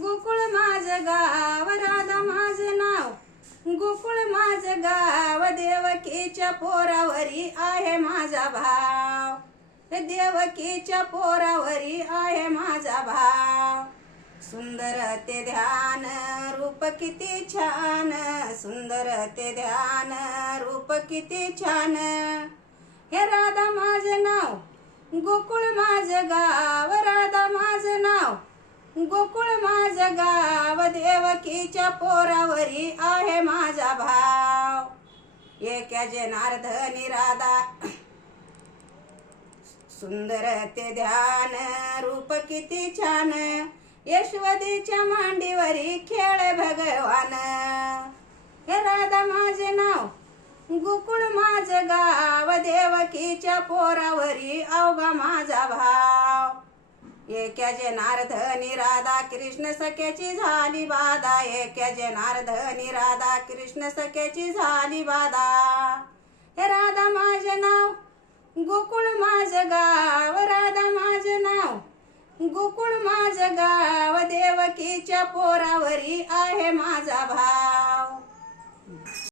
गोकुळ माझ गाव राधा माझं नाव. गोकुळ माझ गाव देवकीच्या पोरावरी आहे माझा भाव. देवकीच्या पोरावरी आहे माझा भाव. सुंदर ते ध्यान रूप किती छान. सुंदर ते ध्यान रूप किती छान. हे राधा माझं नाव गोकुळ माझं गाव राधा माझं नाव. गोकुळ माझं गाव देवकीच्या पोरावरी आहे माझा भाव. एका जनार्दनी राधा सुंदर ते ध्यान रूप किती छान. यशवदीच्या मांडीवरी खेळ भगवान. हे राधा माझे नाव गोकुळ माझ गाव देवकीच्या पोरावरी अवघा माझा भाव. एका जनार्दनी राधा कृष्ण सख्याची झाली बाधा. एका जनार्दनी राधा कृष्ण सख्याची झाली बाधा. हे राधा माझे नाव गोकुळ माझ गाव. राधा माझ नाव गोकुळ माझ गाव. देवकीच्या पोरावरी आहे माझा भाव.